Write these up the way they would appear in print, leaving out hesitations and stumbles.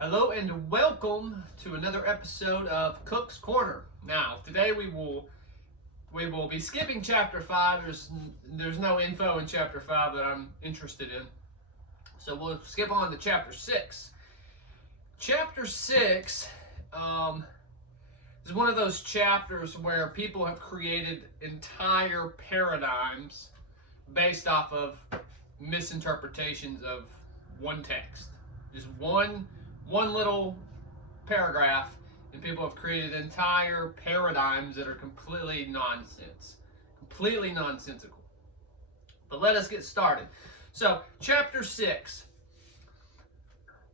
Hello and welcome to another episode of Cook's Corner. Now, today we will be skipping chapter 5. There's no info in chapter 5 that I'm interested in. So we'll skip on to chapter 6. Chapter 6 is one of those chapters where people have created entire paradigms based off of misinterpretations of one text. Just one little paragraph, and people have created entire paradigms that are completely nonsensical. But let us get started. So, chapter 6.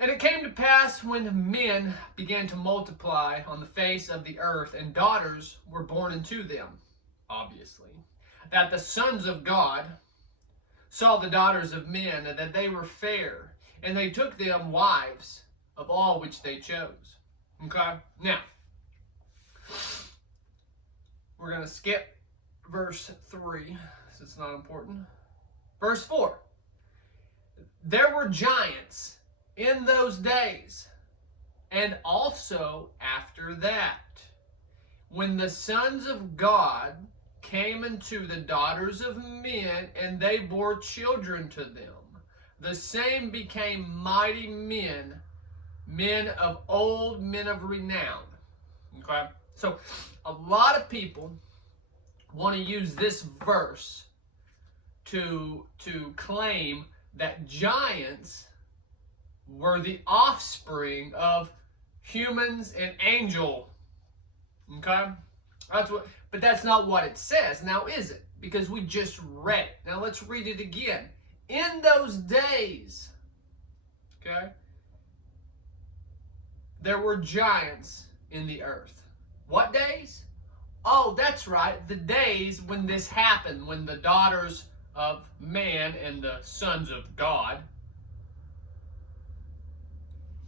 And it came to pass when men began to multiply on the face of the earth, and daughters were born unto them, obviously, that the sons of God saw the daughters of men, and that they were fair, and they took them wives of all which they chose. Okay? Now, we're going to skip verse 3, so it's not important. Verse 4. There were giants in those days, and also after that, when the sons of God came unto the daughters of men, and they bore children to them. The same became mighty men of old, men of renown. Okay? So, a lot of people want to use this verse to claim that giants were the offspring of humans and angel. Okay? But that's not what it says. Now, is it? Because we just read it. Now, let's read it again. In those days, okay, there were giants in the earth. What days? Oh, that's right. The days when this happened, when the daughters of man and the sons of God.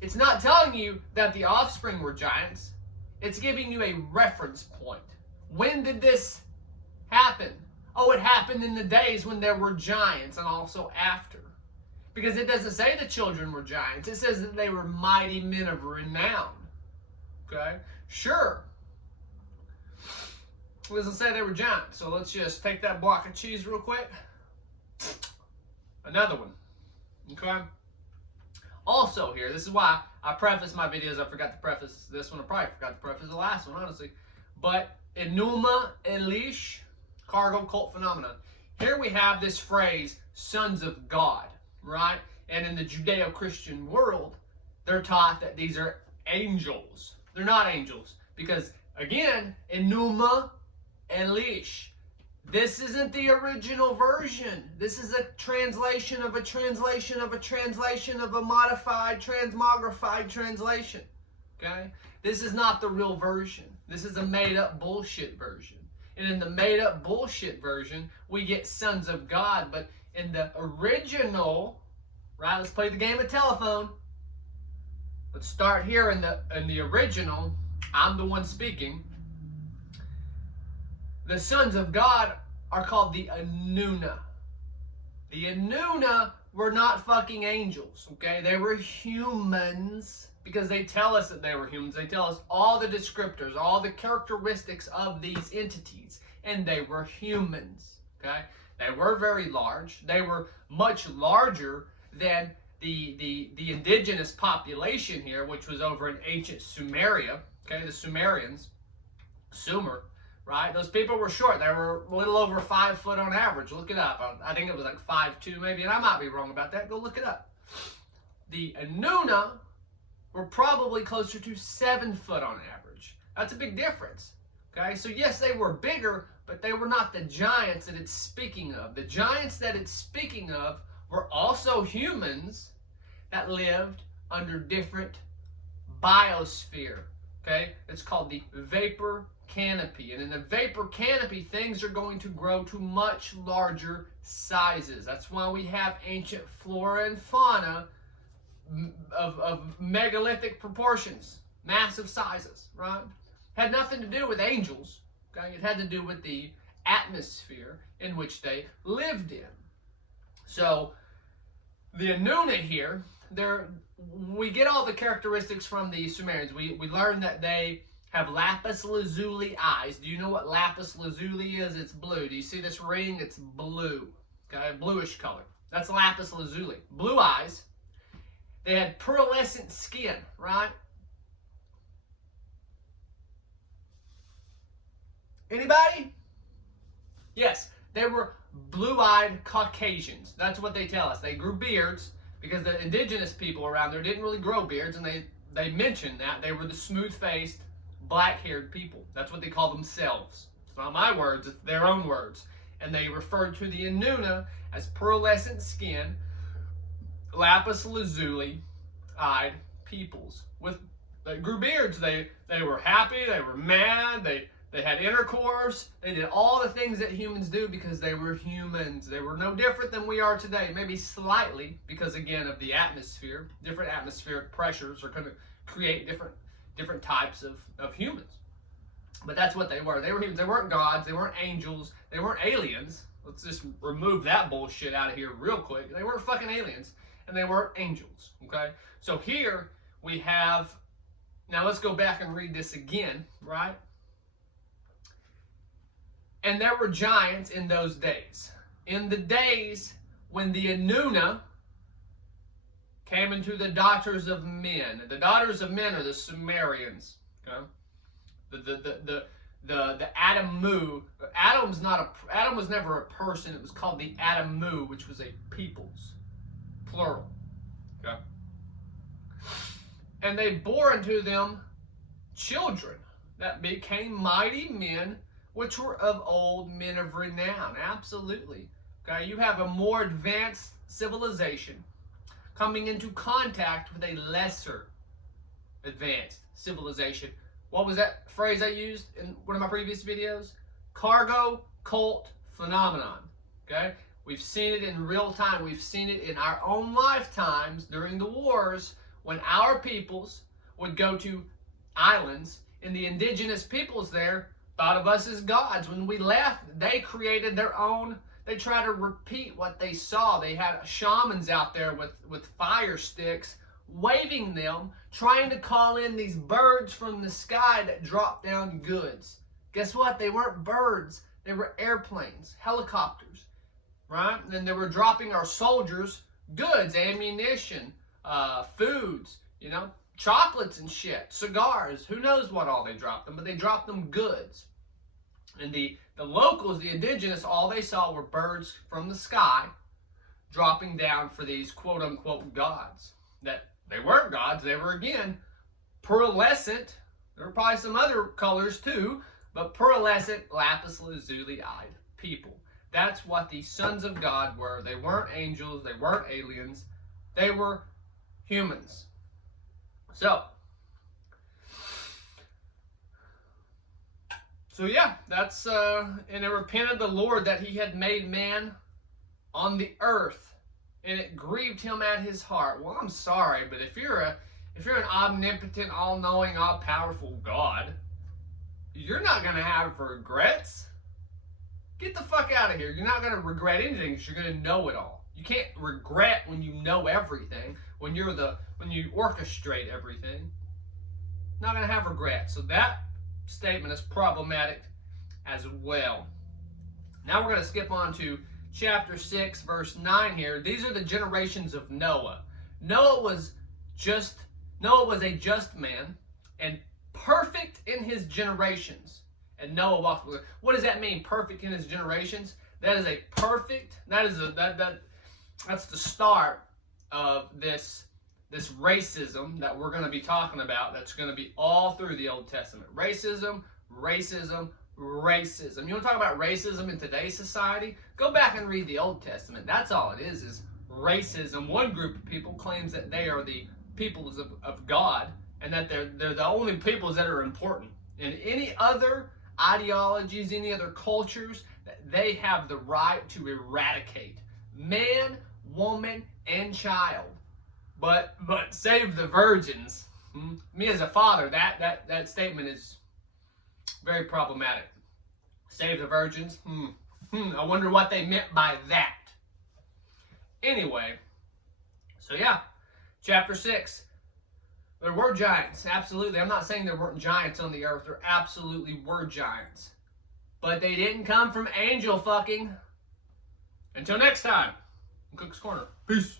It's not telling you that the offspring were giants. It's giving you a reference point. When did this happen? Oh, it happened in the days when there were giants, and also after. Because it doesn't say the children were giants. It says that they were mighty men of renown. Okay? Sure. It doesn't say they were giants. So let's just take that block of cheese real quick. Another one. Okay? Also here, this is why I preface my videos. I forgot to preface this one. I probably forgot to preface the last one, honestly. But Enuma Elish, cargo cult phenomenon. Here we have this phrase, sons of God, right? And in the Judeo-Christian world, they're taught that these are angels. They're not angels. Because, again, Enuma Elish. This isn't the original version. This is a translation of a translation of a translation of a modified, transmogrified translation. Okay? This is not the real version. This is a made-up bullshit version. And in the made-up bullshit version, we get sons of God. But in the original, right, let's play the game of telephone. Let's start here in the original. I'm the one speaking. The sons of God are called the Anuna. The Anuna were not fucking angels, okay? They were humans, because they tell us that they were humans. They tell us all the descriptors, all the characteristics of these entities, and they were humans, okay? They were very large. They were much larger than the indigenous population here, which was over in ancient Sumeria, okay? The Sumerians, Sumer, right? Those people were short. They were a little over 5 foot on average. Look it up. I think it was like 5'2" maybe, and I might be wrong about that. Go look it up. The Anuna were probably closer to 7 foot on average. That's a big difference. Okay, so yes, they were bigger, but they were not the giants that it's speaking of. The giants that it's speaking of were also humans that lived under different biosphere. Okay, it's called the vapor canopy. And in the vapor canopy, things are going to grow to much larger sizes. That's why we have ancient flora and fauna of megalithic proportions, massive sizes, right? Had nothing to do with angels, okay? It had to do with the atmosphere in which they lived in. So the Anuna here we get all the characteristics from the Sumerians. We learn that they have lapis lazuli eyes. Do you know what lapis lazuli is? It's blue. Do you see this ring? It's blue. Okay, bluish color. That's lapis lazuli. Blue eyes. They had pearlescent skin, right? Anybody? Yes, they were blue-eyed Caucasians. That's what they tell us. They grew beards because the indigenous people around there didn't really grow beards, and they mentioned that they were the smooth-faced, black-haired people. That's what they call themselves. It's not my words, it's their own words. And they referred to the Inuna as pearlescent skin, lapis lazuli-eyed peoples. They grew beards. They were happy, they were mad, they had intercourse. They did all the things that humans do because they were humans. They were no different than we are today. Maybe slightly because, again, of the atmosphere. Different atmospheric pressures are going to create different types of humans. But that's what they were. They were humans. They weren't gods. They weren't angels. They weren't aliens. Let's just remove that bullshit out of here real quick. They weren't fucking aliens. And they weren't angels. Okay? So here we have... Now let's go back and read this again, right? And there were giants in those days. In the days when the Inuna came into the daughters of men. The daughters of men are the Sumerians. Okay? The Adamu. Adam was never a person. It was called the Adamu, which was a peoples. Plural. Okay? And they bore unto them children that became mighty men, which were of old, men of renown. Absolutely. Okay, you have a more advanced civilization coming into contact with a lesser advanced civilization. What was that phrase I used in one of my previous videos? Cargo cult phenomenon. Okay, we've seen it in real time. We've seen it in our own lifetimes during the wars when our peoples would go to islands and the indigenous peoples there thought of us as gods. When we left, they created their own. They tried to repeat what they saw. They had shamans out there with fire sticks, waving them, trying to call in these birds from the sky that dropped down goods. Guess what? They weren't birds. They were airplanes, helicopters, right? And they were dropping our soldiers goods, ammunition, foods, chocolates and shit, cigars, who knows what all they dropped them, but they dropped them goods. And the locals, the indigenous, all they saw were birds from the sky dropping down for these quote-unquote gods. That they weren't gods, they were, again, pearlescent. There were probably some other colors too, but pearlescent, lapis lazuli-eyed people. That's what the sons of God were. They weren't angels, they weren't aliens, they were humans. So yeah, that's and it repented the Lord that he had made man on the earth, and it grieved him at his heart. Well, I'm sorry, but if you're an omnipotent, all-knowing, all-powerful God, you're not gonna have regrets. Get the fuck out of here. You're not gonna regret anything because you're gonna know it all. You can't regret when you know everything. When you orchestrate everything, not going to have regret. So that statement is problematic as well. Now we're going to skip on to chapter 6, verse 9 here. These are the generations of Noah. Noah was a just man and perfect in his generations. And Noah walked with. What does that mean? Perfect in his generations? That's the start of this racism that we're going to be talking about. That's going to be all through the Old Testament. Racism. You want to talk about racism in today's society? Go back and read the Old Testament. That's all it is racism. One group of people claims that they are the peoples of God and that they're the only peoples that are important. And any other ideologies, any other cultures, they have the right to eradicate. Man, woman, and child. But save the virgins. Me as a father, that statement is very problematic. Save the virgins? I wonder what they meant by that. Anyway, so yeah, Chapter 6. There were giants, absolutely. I'm not saying there weren't giants on the earth. There absolutely were giants. But they didn't come from angel fucking. Until next time, Cook's Corner. Peace.